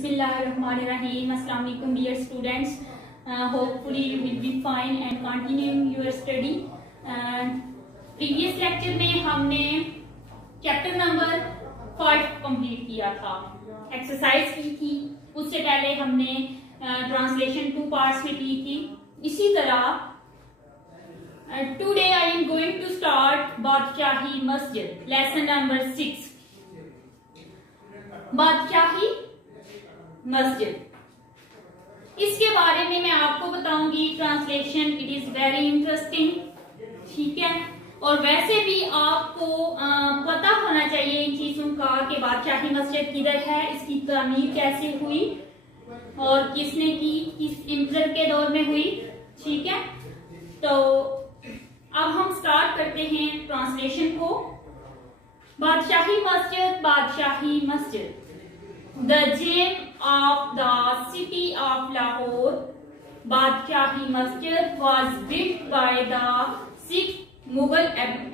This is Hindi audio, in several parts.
Bismillahirrahmanirrahim. Assalamu alaikum dear students. Hopefully you will be fine and continuing your study. Previous lecture में हमने चैप्टर नंबर 5 कंप्लीट किया था, एक्सरसाइज की थी। उससे पहले हमने ट्रांसलेशन 2 पार्ट्स में की थी। इसी तरह today I am going to start Badshahi Masjid, lesson number 6, बादशाही मस्जिद। इसके बारे में मैं आपको बताऊंगी translation. It is very interesting, ठीक है। और वैसे भी आपको पता होना चाहिए इन चीजों का कि बादशाही मस्जिद किधर है, इसकी तामीर कैसे हुई और किसने की, किस एम्परर के दौर में हुई, ठीक है। तो अब हम स्टार्ट करते हैं ट्रांसलेशन को। बादशाही मस्जिद, बादशाही मस्जिद। The gem of the city of Lahore, Badshah Masjid, was built by the 6th Mughal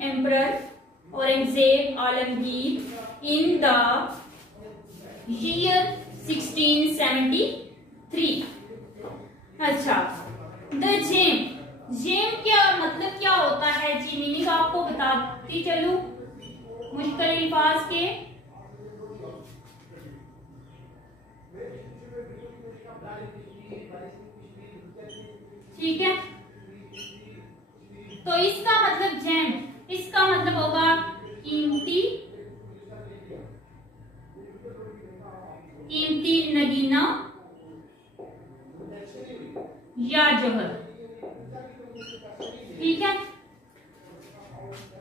Emperor Aurangzeb Alamgir in the year 1673. अच्छा, the gem, gem क्या मतलब क्या होता है जी? मीनिंग आपको बताती चलूं मुश्किल अल्फाज के। ठीक है, तो इसका मतलब जेम, इसका मतलब होगा कीमती, कीमती नगीना या जौहर, ठीक है।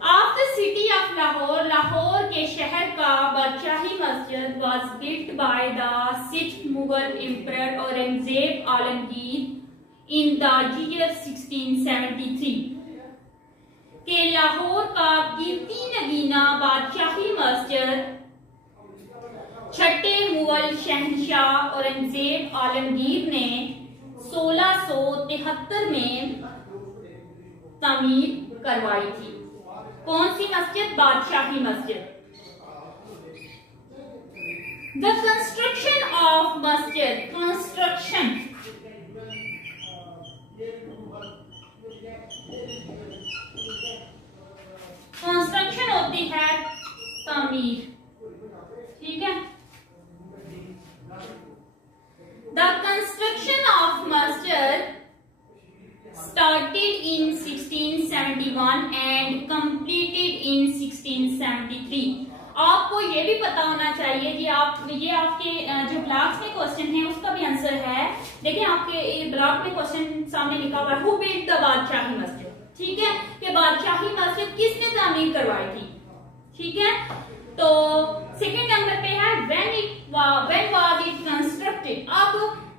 Of the city of Lahore, Lahore के शहर का बादशाही मस्जिद was built by the 6th Mughal emperor Aurangzeb Alamgir in the year 1673। के लाहौर का कीमती नगीना बादशाही मस्जिद 6ठे मुगल शहंशाह औरंगजेब आलमगीर ने 1673 में तामीर करवाई थी। कौन सी मस्जिद? बादशाही मस्जिद। द कंस्ट्रक्शन ऑफ मस्जिद, कंस्ट्रक्शन, कंस्ट्रक्शन होती है तामीर, ठीक है। द कंस्ट्रक्शन ऑफ मस्जिद started in 1671 and completed in 1673. आपको ये भी पता होना चाहिए कि ये आपके जो ब्लॉक्स में क्वेश्चन है उसका भी आंसर है। देखिए आपके ब्लॉक में क्वेश्चन सामने लिखा हुआ है, who built the Badshahi Masjid, ठीक है, कि बादशाही मस्जिद किसने तामीर करवाई थी, ठीक है। तो सेकंड नंबर पे है व्हेन वाज इट कंस्ट्रक्टेड। अब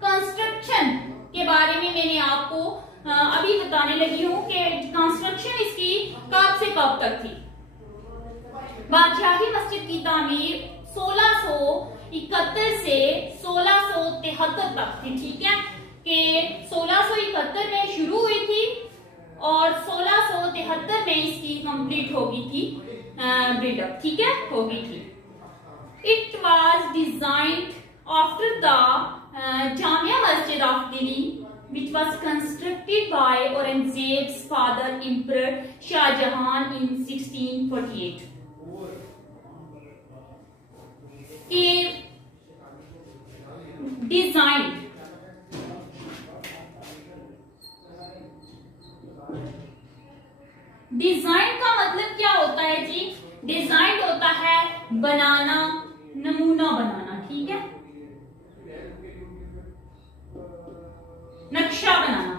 कंस्ट्रक्शन के बारे में मैंने आपको अभी बताने लगी हूं कि कंस्ट्रक्शन इसकी कब से कब तक थी। बादशाही मस्जिद की तामीर 1671 से 1673 तक थी, ठीक है, कि 1671 में शुरू हुई थी और 1673 में इसकी कंप्लीट हो गई थी, बिल्डअप, ठीक है, हो गई थी। It was designed after the Jamia Masjid of Delhi which was constructed by Aurangzeb's father Emperor Shah Jahan in 1648. Design, design का मतलब क्या होता है जी? डिजाइन होता है बनाना, नमूना बनाना, ठीक है, नक्शा बनाना।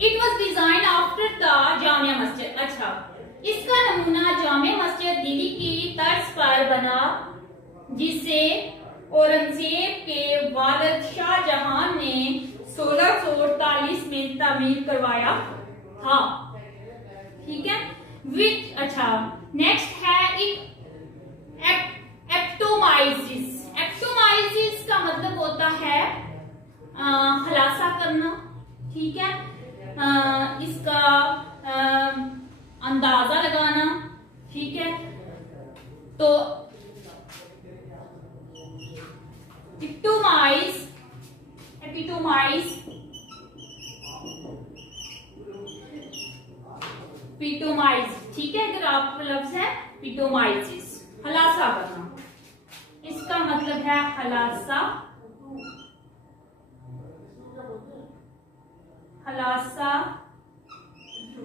It was design after the Jamia Masjid. अच्छा, इसका नमूना जामिया मस्जिद दिल्ली की तर्ज पर बना जिसे औरंगजेब के वालिद शाहजहां ने 1648 में तामीर करवाया था, ठीक है। विच, अच्छा, नेक्स्ट है एप्टोमाइसिस। एप्टोमाइसिस का मतलब होता है खुलासा करना, ठीक है, इसका अंदाजा लगाना, ठीक है। तो एपिटोमाइज ठीक है। अगर आपको लफ्ज है एपिटोमाइसिस, खुलासा करना, इसका मतलब है खुलासा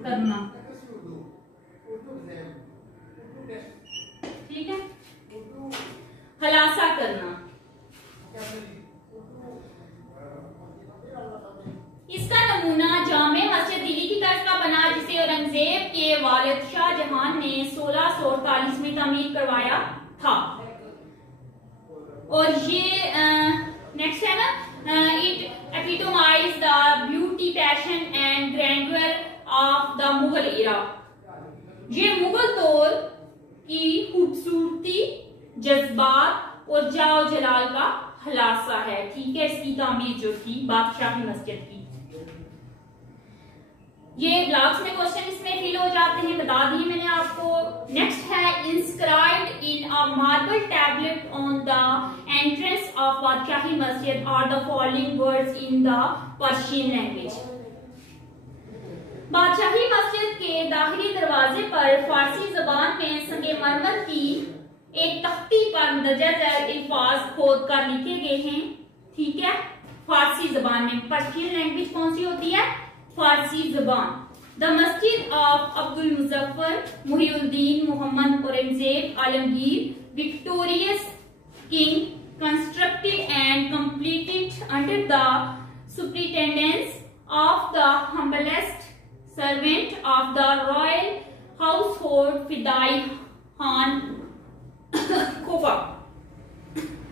करना, ठीक है, खुलासा करना। इसका नमूना जामे मस्जिद दिल्ली की तर्ज पर बना, जिसे औरंगजेब के वालिद शाहजहां ने 1648 में तामीर करवाया था। और ये नेक्स्ट है ना, it epitomize the beauty, passion and grandeur of the Mughal era. ये मुगल दौर की खूबसूरती, जज्बात और जाओ जलाल का खुलासा है, ठीक है। इसकी तामीर जो थी बादशाही मस्जिद की। ये ब्लॉक्स में क्वेश्चन इसमें फिल हो जाते हैं, बता दिए मैंने आपको। नेक्स्ट है inscribed in a marble tablet on the entrance of Badshahi Masjid are the following words in the Persian language. Badshahi Masjid के दाखिली दरवाजे पर फारसी जबान में संगमरमर की एक तख्ती पर मुंदरज अल्फाज खोद कर लिखे गए हैं, ठीक है, फारसी जबान में। पर्शियन लैंग्वेज कौन सी होती है? फारसी जबान। The Masjid of Abdul Muzaffar Muhiuddin Mohammad Aurangzeb Alamgir victorious king constructed and completed under the superintendence of the humblest servant of the royal household Fidai Khan Khofa,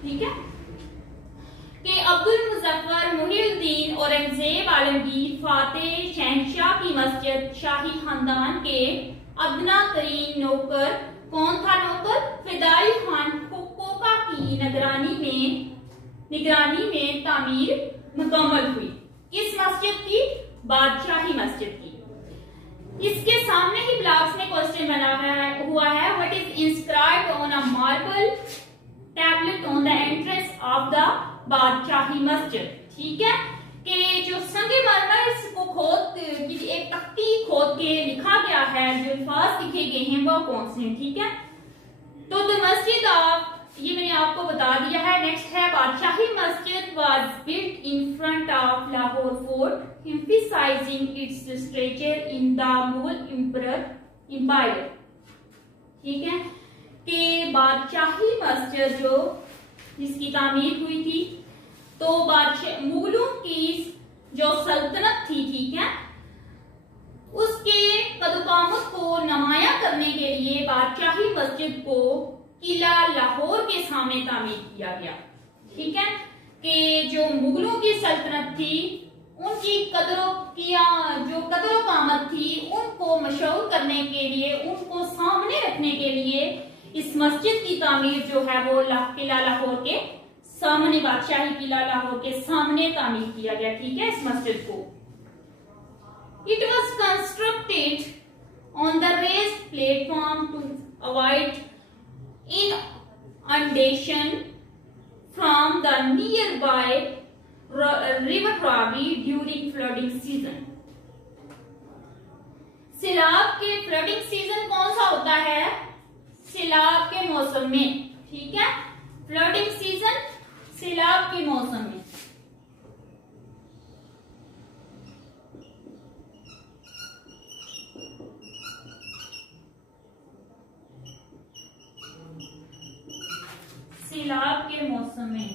ठीक है, कि अब्दुल मुजफ्फर मुहिउद्दीन औरंगजेब आलमगीर फातेह शहनशाह की मस्जिद शाही खानदान के अदना तरीन नौकर, कौन था नौकर? फिदाई खान खोफा की निगरानी में तामीर मुकम्मल हुई। किस मस्जिद की? बादशाही मस्जिद की। इसके सामने ही ब्लॉक्स में क्वेश्चन बना हुआ है, what is inscribed on a marble tablet on the entrance of the Badshahi Masjid, ठीक है, कि जो संगमरमर को खोद एक तख्ती खोद के लिखा गया है, जो अल्फाज लिखे गए हैं वो कौन से हैं, ठीक है। तो द मस्जिद ऑफ, ये मैंने आपको बता दिया है। नेक्स्ट है बादशाही मस्जिद was built in front of Lahore fort emphasizing its stature in the Mughal Empire, ठीक है, कि बादशाही मस्जिद जो जिसकी तामीर हुई थी, तो मुगलों की जो सल्तनत थी, ठीक है, उसके कदोकामत को नुमाया करने के लिए बादशाही मस्जिद को किला लाहौर के सामने तामीर किया गया, ठीक है, कि जो मुगलों की सल्तनत थी उनकी जो कदरों कामत थी उनको मशहूर करने के लिए, उनको सामने रखने के लिए इस मस्जिद की तामीर जो है वो किला लाहौर के सामने, बादशाही किला लाहौर के सामने तामीर किया गया, ठीक है, इस मस्जिद को। It was constructed on the raised platform to avoid inundation from the nearby river Ravi during flooding season. सैलाब के फ्लडिंग सीजन कौन सा होता है? सैलाब के मौसम में, ठीक है, फ्लडिंग सीजन सैलाब के मौसम में। सैलाब के मौसम में,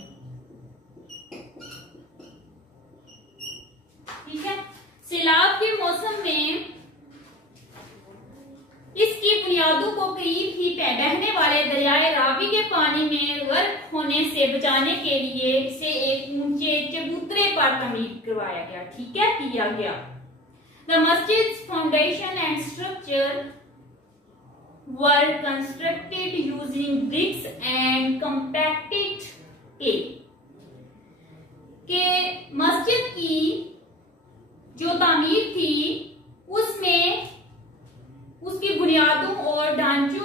ठीक है, सैलाब के मौसम में इसकी बुनियादों को करीब ही बहने वाले दरियाए रावी के पानी में गर्क होने से बचाने के लिए इसे एक ऊंचे चबूतरे पर तमीर करवाया गया, ठीक है, किया गया। द मस्जिद foundation and structure were constructed using bricks and compacted clay, के मस्जिद की जो तामीर थी उसमें उसकी बुनियादों और ढांचे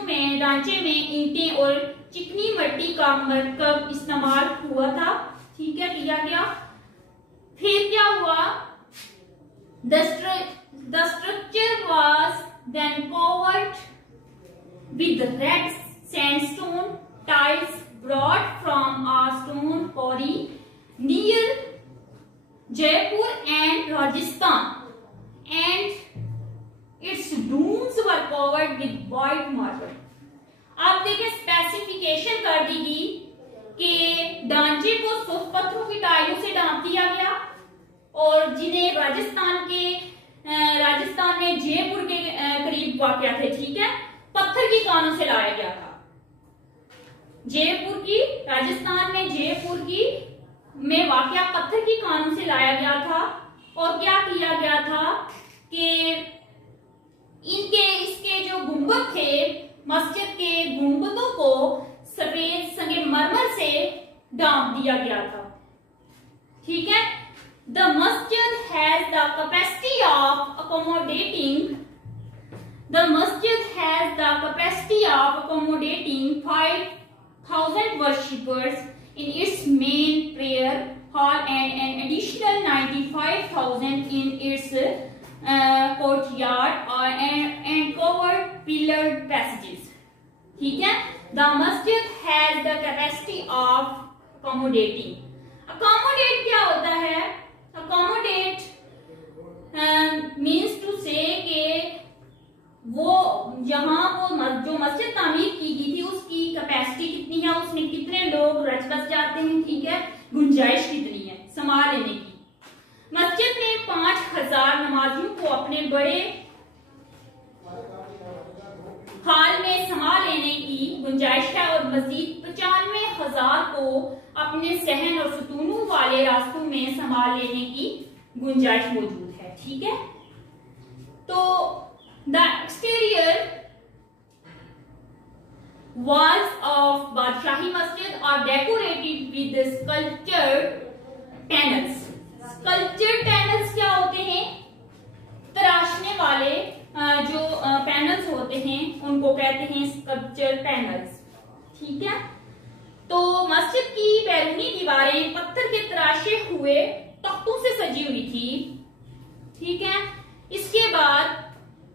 में ईंटें और चिकनी मिट्टी का मरकब इस्तेमाल हुआ था, ठीक है, किया गया। फिर क्या हुआ, the structure was then covered with red sandstone tiles brought from a stone quarry near Jaipur and Rajasthan, and its rooms were covered with white marble. आप देखें स्पेसिफिकेशन कर दी गई कि ढांचे को सुर्ख पत्थरों की टाइलों से ढांप दिया गया और जिन्हें राजस्थान में जयपुर के करीब वाक़या थे, ठीक है, पत्थर की कानों से लाया गया था। राजस्थान में जयपुर में वाक़या पत्थर की कानों से लाया गया था। और क्या किया गया था कि इसके जो गुंबद थे, मस्जिद के गुंबदों को सफेद संगमरमर से ढांप दिया गया था, ठीक है। द मस्जिद has the capacity of accommodating 5,000 worshippers in its main prayer hall and an additional 95,000 in its courtyard and covered pillared passages, ठीक है। The masjid has the capacity of accommodating. Accommodate क्या होता है? Accommodate means to say कि वो जो मस्जिद तामीर की गई थी उसकी कैपेसिटी कितनी है, उसमें कितने लोग रच बस जाते हैं, ठीक है, गुंजाइश कितनी है संभाल लेने की। मस्जिद में 5,000 नमाजियों को अपने बड़े हाल में संभाल लेने की गुंजाइश है और मजीद 95,000 को अपने सहन और सुतूनों वाले रास्तों में संभाल लेने की गुंजाइश मौजूद है, ठीक है। तो the exterior walls of Badshahi Masjid are decorated with sculptured panels. Sculptured panels क्या होते हैं? तराशने वाले जो पैनल्स होते हैं उनको कहते हैं स्कल्पचर पैनल्स, ठीक है। तो मस्जिद की बैरूनी दीवारें पत्थर के तराशे हुए तख्तों से सजी हुई थी, ठीक है। इसके बाद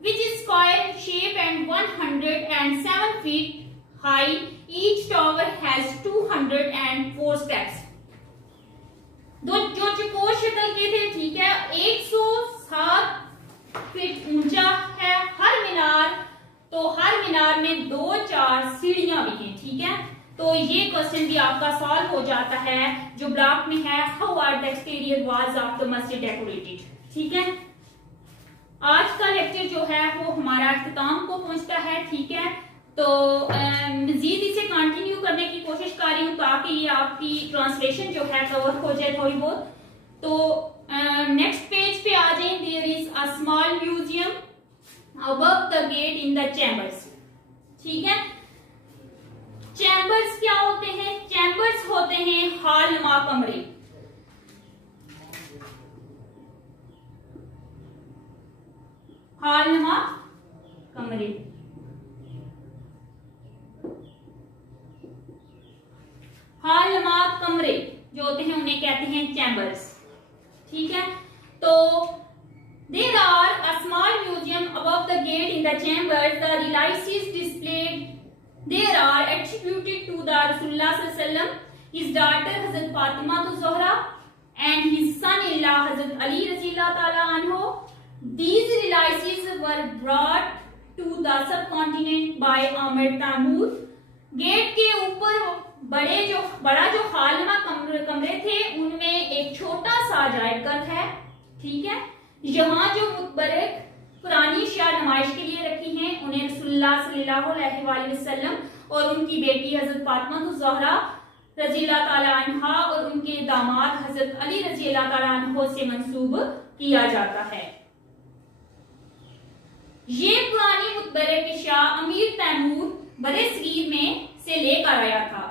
which is square in shape and 107 feet high, each tower has 204 steps. जो चौकोर शक्ल के थे, ठीक है, 107 फीट ऊंचा है हर मीनार। तो हर मीनार में 2-4 सीढ़ियां भी हैं, ठीक है। तो ये क्वेश्चन भी आपका सॉल्व हो जाता है जो ब्लॉक में है, how are the exterior walls of the मस्जिद डेकोरेटेड, ठीक है। आज का लेक्चर जो है वो हमारा अख्ताम को पहुंचता है, ठीक है। तो मजीद इसे कंटिन्यू करने की कोशिश कर रही हूँ ताकि ये आपकी ट्रांसलेशन जो है कवर हो जाए थोड़ी बहुत। तो नेक्स्ट पेज पे आ जाए। There is a small museum above the gate in the chambers, ठीक है। चैम्बर्स क्या होते हैं? चैम्बर्स होते हैं हालनुमा कमरे। हालनुमा कमरे, हालनुमा कमरे जो होते हैं उन्हें कहते हैं चैम्बर्स, ठीक है। तो there are a small museum above the gate in the chambers, the relics displayed there are attributed to the रसूलुल्लाह सल्लल्लाहु अलैहि वसल्लम, his daughter Hazrat Fatima Zohra and his son in law Hazrat Ali रज़ियल्लाहु ताला अन्हु। These relics were brought to the subcontinent by Amir Tamur. Gate के ऊपर बड़ा जो हालनुमा कमरे थे उनमें एक छोटा सा अजायबघर है, ठीक है। यहाँ जो मुतबरक पुरानी अशिया नुमाइश के लिए रखी हैं उन्हें रसूलुल्लाह सल्लल्लाहु अलैहि वसल्लम और उनकी बेटी हजरत फातिमा ज़ोहरा रज़ियल्लाहु ताला अन्हा और उनके दामाद हजरत अली रज़ियल्लाहु ताला अन्हु से मंसूब किया जाता है। ये पुरानी मुतबरक अशिया अमीर तैमूर बरे सगीर में से लेकर आया था,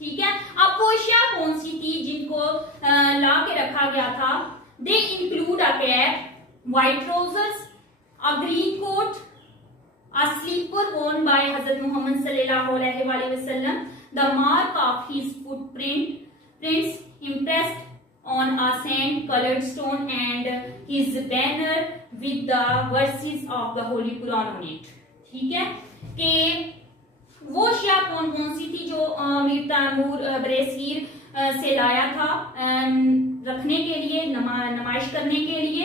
ठीक है। अब वो अशिया कौन सी थी जिनको ला के रखा गया था? They include a cap, white trousers, a green coat, a slipper worn by Hazrat Muhammad सल्लल्लाहु अलैहि वसल्लम, the mark of his footprints impressed on a sand colored stone and his banner with the verses of the Holy Quran on it। ठीक है, कि वो अशिया कौन कौन सी थी जो मीर तैमूर बरेसगीर से लाया था रखने के लिए, नुमाइश करने के लिए।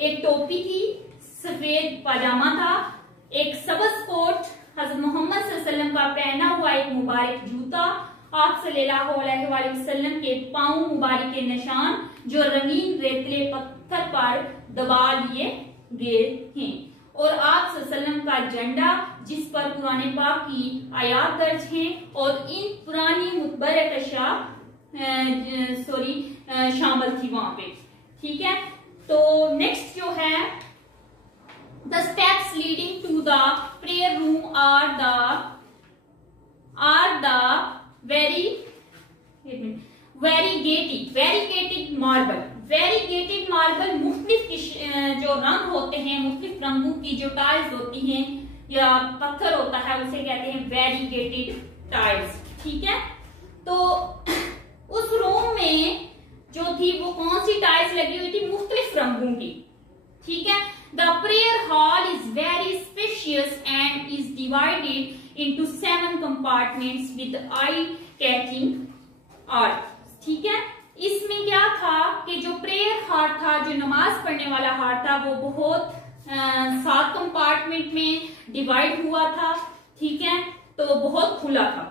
एक टोपी थी, सफेद पाजामा था, एक सबज कोट, हज़रत मोहम्मद सल्लल्लाहु अलैहि वसल्लम का पहना हुआ एक मुबारक जूता, आप सल्लल्लाहु अलैहि वसल्लम के पांव मुबारक के निशान जो रंगीन रेतले पत्थर पर दबा लिए गए हैं, और आप सल्लल्लाहु अलैहि वसल्लम का झंडा जिस पर कुरान पाक की आयात दर्ज हैं, और इन पुरानी मुतबरक अशया शामिल थी वहां पे। ठीक है, तो नेक्स्ट जो है, the steps leading to the prayer room are the variegated marble मुख्तलिफ जो रंग होते हैं, मुख्तलिफ रंगों की जो टाइल्स होती हैं या पत्थर होता है, उसे कहते हैं वेरीगेटेड टाइल्स। ठीक है, तो उस रूम में जो थी वो कौन सी टाइल्स लगी हुई थी, मुख्तलिफ रंगों की। ठीक है, the prayer hall is very spacious and is divided into 7 compartments with eye catching art. ठीक है, इसमें क्या था कि जो प्रेयर हॉल था, जो नमाज पढ़ने वाला हॉल था, वो बहुत 7 कंपार्टमेंट में डिवाइड हुआ था। ठीक है, तो बहुत खुला था।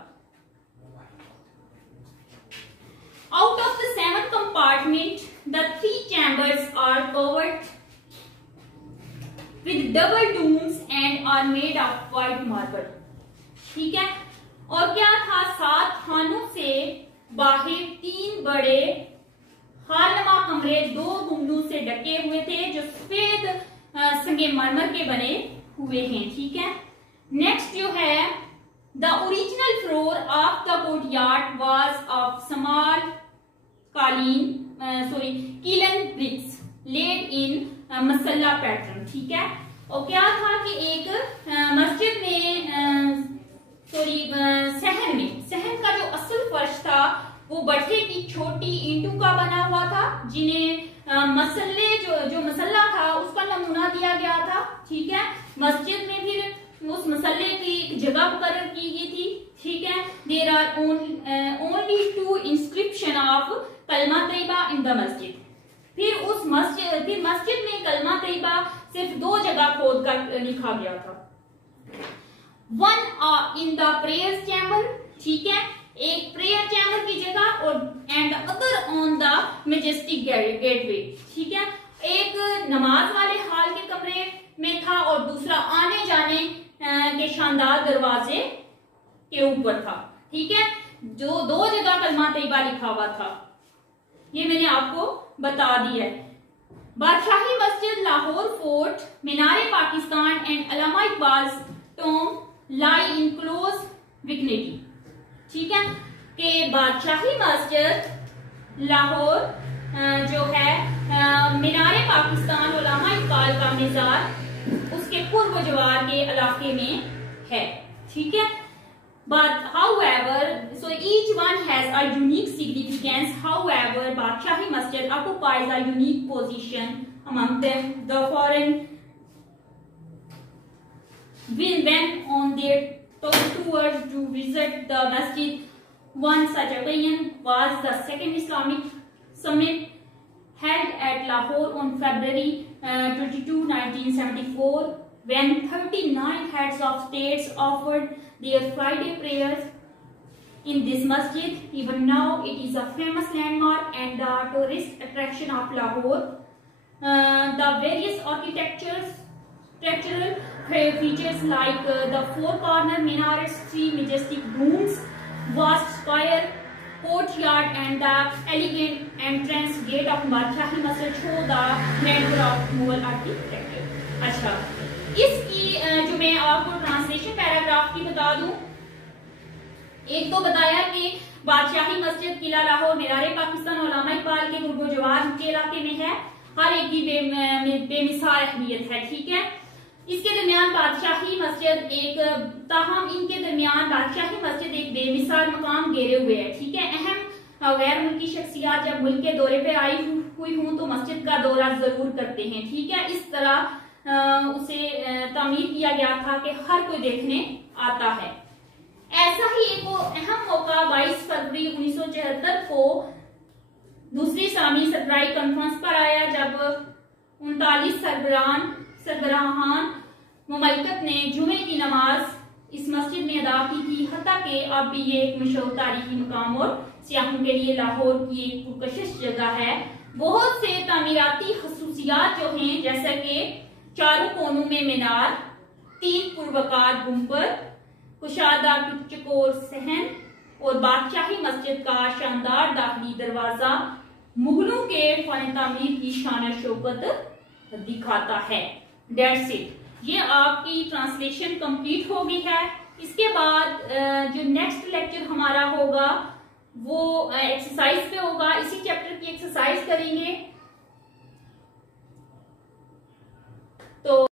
Out of the 7 compartments, the 3 chambers are covered with double domes and are made of white marble। ठीक है, और क्या था, 7 खानों से बाहर 3 बड़े हालनुमा कमरे 2 गुंबदों से ढके हुए थे जो सफेद संगे मरमर के बने हुए हैं। ठीक है, नेक्स्ट जो है, the original floor of the courtyard was of small kiln bricks laid in मसल्ला पैटर्न। ठीक है, और क्या था कि एक मस्जिद में सहन का जो असल फर्श था वो बट्टे की छोटी ईंटों का बना हुआ था, जिन्हें मसल्ले जो मसल्ला था उसका नमूना दिया गया था। ठीक है, मस्जिद में फिर उस मसल्ले की जगह मुकर्रर की गई थी। ठीक है, there are only 2 inscription of कलमा तैयबा इन द मस्जिद। फिर मस्जिद में कलमा तैयबा सिर्फ 2 जगह खोद कर लिखा गया था। 1 इन द प्रेयर चैम्बर। ठीक है, एक प्रेयर चैम्बर की जगह, और and other on the majestic gateway. ठीक है, एक नमाज वाले हॉल के कमरे में था और दूसरा आने जाने के शानदार दरवाजे के ऊपर था। ठीक है, जो 2 जगह कलमा तैयबा लिखा हुआ था, ये मैंने आपको बता दिया है। बादशाही मस्जिद, लाहौर फोर्ट, मीनारे Pakistan and Allama Iqbal Tom lie in close vicinity. ठीक है, कि बादशाही मस्जिद लाहौर जो है मीनारे पाकिस्तान और अल्लामा इकबाल का मज़ार उसके पूर्व जवार के इलाके में है। ठीक है, but however, so each one has a unique significance. However, Badshahi Masjid occupies a unique position among them. The foreign when on their tours to visit the masjid, one such occasion was the second Islamic summit held at Lahore on February 22, 1974, when 39 heads of states offered their Friday prayers in this masjid. Even now it is a famous landmark and the tourist attraction of Lahore. The various architectural features like the 4 corner minarets, 3 majestic domes, vast square courtyard and the elegant entrance gate of Badshahi Masjid show the grandeur of Mughal architecture। अच्छा, इसकी जो मैं आपको ट्रांसलेशन पैराग्राफ की बता दूं, एक तो बताया कि बादशाही मस्जिद किला लाहौर मीनारे पाकिस्तान और अल्लामा इकबाल के गुर्बो जवार के इलाके में है, हर एक की बेमिसाल अहमियत है। ठीक है, इसके दरमियान बादशाही मस्जिद एक ताहम इनके दरमियान बादशाही मस्जिद एक बेमिसाल मकाम घेरे हुए है। ठीक है, अहम गैर मुल्की शख्सियात जब मुल्क के दौरे पे आई हुई हूं तो मस्जिद का दौरा जरूर करते हैं। ठीक है, इस तरह उसे तामीर किया गया था कि हर कोई देखने आता है। ऐसा ही एक अहम मौका 22 फरवरी 1974 को दूसरी इस्लामी सरबराही कॉन्फ्रेंस पर आया, जब 39 सरबराहान मुमलकत ने जुमे की नमाज इस मस्जिद में अदा की थी। हत्ता कि अब भी ये एक मशहूर तारीखी मुकाम और सियाहों के लिए लाहौर की एक पुरकशिश जगह है। बहुत से तामीराती खसूसियात जो हैं, जैसे कि चारों कोनों में मीनार, 3 पुरवकार गुंबद, कुशादा चकोर सहन और बादशाही मस्जिद का शानदार दाखिली दरवाजा मुगलों के फन तामीर की शान शौकत दिखाता है। That's it. ये आपकी ट्रांसलेशन कंप्लीट हो गई है। इसके बाद जो नेक्स्ट लेक्चर हमारा होगा वो एक्सरसाइज पे होगा।